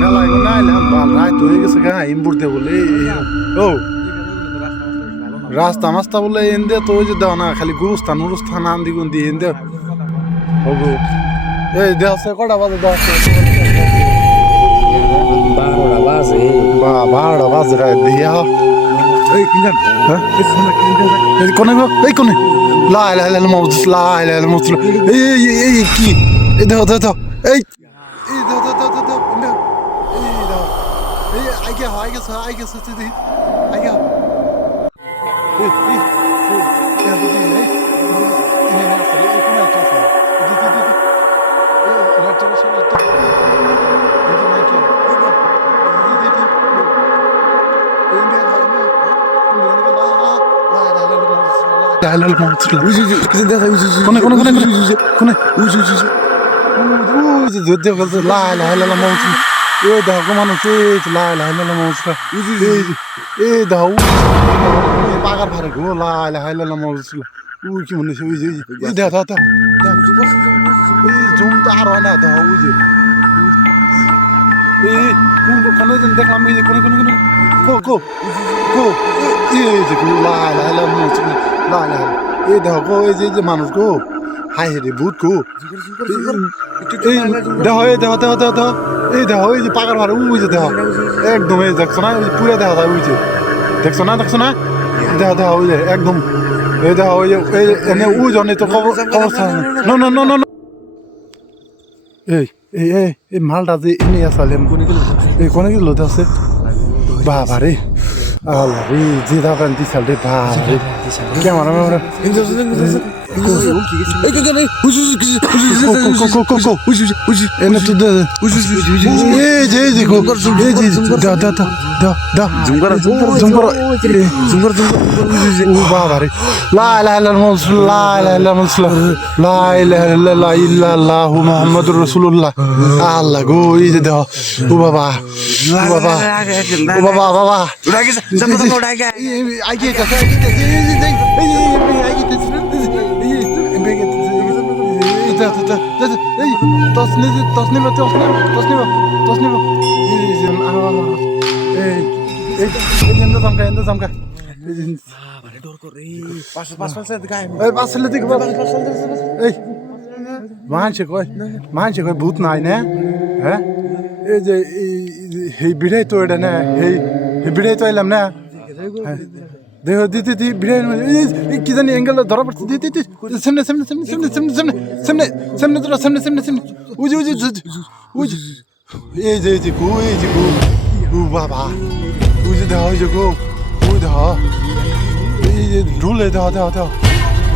মেলা এখন না এলাম বাল রাত হয়ে গেছে গা ইম্পুরতে বলে ও রাস্তা মাস্তা বলে এনদে তো ওই যে দাও না খালি গুরুস্থান উরুস্থান আন্দি গুন্দি এনদে ওগো এই দেওয়া কটা বাজে দেওয়া 12টা বাজে বা 12টা বাজে রাত দিয়া এই কিনান হ্যাঁ এই কোনে গো এই কোনে লা লা লা মাউস লা লা লা মাউস এই কি এই দাও দাও দাও এই দাও দাও দাও দাও এই দাও এই আই গেছে তুই আই গেছে পাগার ভারে গো লাই হাইলা মজুসলা উই কি মনে ওই যে ওই দাও দাও দাও এই জুম তো আর হয় না দাও ওই যে এই কোন কোনে দেখলাম এই যে কোনে কোনে কোনে কো এই যে লাই হাইলা মজুসলা লাই এই দাও গো এই যে মানুষ গো হাই রে ভূত গো এই দাও এই দাও দাও দাও দাও এই দাও এই যে পাগার ভারে ওই যে দাও একদম এই দেখছ না পুরো দাও ওই যে দেখছো না দাও দাও ওই যে একদম এই দাও ওই যে এনে ওই জন্য তো অবস্থা নো নো নো নো এই এই এই মালটা যে এনে আসলে এই কোনে গেল আছে বাবা রে আল্লাহ রে যে দাদা দিছাল রে বাবা রে কেমন আমরা এনে তো এই যে গো এই যে দাও দাও দাও দাও জুমকর বাবা রে লা ইলাহা ইল্লাল্লাহ লা ইলাহা ইল্লাল্লাহ মুহাম্মাদুর রাসূলুল্লাহ আল্লাহ গো এই যে দাও ও বাবা আগে মানুষ কয় ভূত নাই না হ্যাঁ এই যে এই বিড়াই তো এটা না এই বিড়াই তো এলাম না দেহ দিতে দি বিড়াই কি জানি অ্যাঙ্গেল ধরা পড়ছে দিতে সামনে সামনে সামনে সামনে সামনে সামনে সামনে সামনে তোরা সামনে সামনে সামনে উজি উজি উজি এই যে গো ও বাবা উজি দাও ওই যে গো ওই দাও এই যে ঢুলে দাও দাও দাও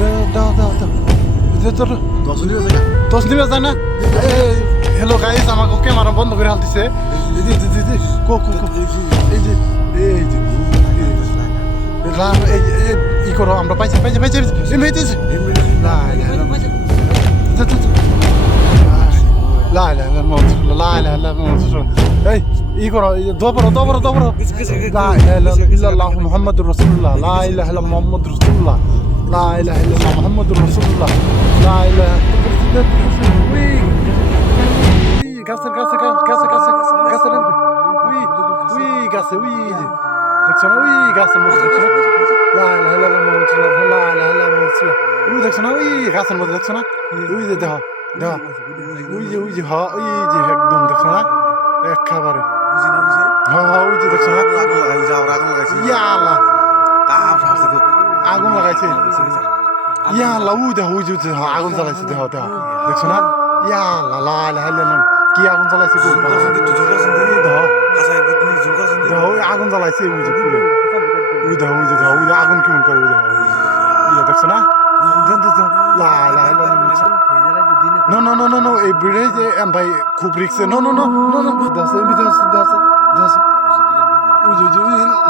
দাও দাও দাও তোর 10 নিবে যায় না হ্যালো গাইস আমাকে ক্যামেরা বন্ধ করে হালতিছে কো এই যে ই করো আমরা পাইছি এই ই করো দবরো মুহাম্মাদুর রাসূলুল্লাহ লা ইলাহা ইল্লাল্লাহ মুহাম্মাদুর রাসূলুল্লাহ লা ইলাহা ইল্লাল্লাহ মুহাম্মাদুর রাসূলুল্লাহ লা ইলাহা গাছে দেখছো না ওই গাছের মধ্যে দেখছো না লা ইলাহা ইল্লাল্লাহ লা ইলাহা ইল্লাল্লাহ ওই দেখছো না ওই গাছের মধ্যে দেখছো না ওই যে দেখো ওই যে একদম দেখছো না একেবারে ওই যে দেখছো না ইয়া আল্লাহ আগুন লাগাইছে ইয়া আল্লাহ ওই যে আগুন জ্বালাইছে দেখছো না ইয়া আল্লাহ লা ইলাহা ইল্লাল্লাহ কি আগুন জ্বালাইছে আগুন জ্বালাইছে ওই যে পুরো ওই যে আগুন কেমন করে ইয়ে দেখছো না নো এই বিড়ে যে ভাই খুব রিক্সে নো দাসে ওই যে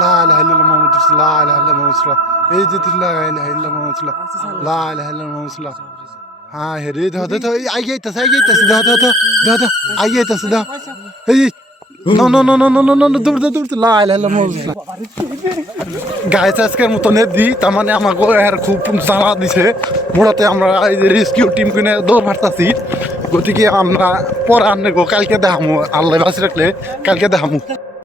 লা ইলাহা ইল্লাল্লাহ মুহাম্মাদুর রাসূলুল্লাহ লা ইলাহা ইল্লাল্লাহ মুহাম্মাদুর এই যে লা ইলাহা ইল্লাল্লাহ মুহাম্মাদুর লা ইলাহা ইল্লাল্লাহ মুহাম্মাদুর হ্যাঁ হে রে দাও আইগেইতাছে দাও আইগেইতাছে দাও এই নো দূর লা ইলাহা ইল্লাল্লাহ মুহাম্মাদুর গাইস আজকের মতো নে দি তার মানে আমাকে আর খুব জ্বালা দিছে মোড়াতে আমরা এই যে রেস্কিউ টিম কিনে দৌড় মারতাছি গতিকে আমরা পরে আনলে গো কালকে দেখামু আল্লাহ বাঁচি রাখলে কালকে দেখামু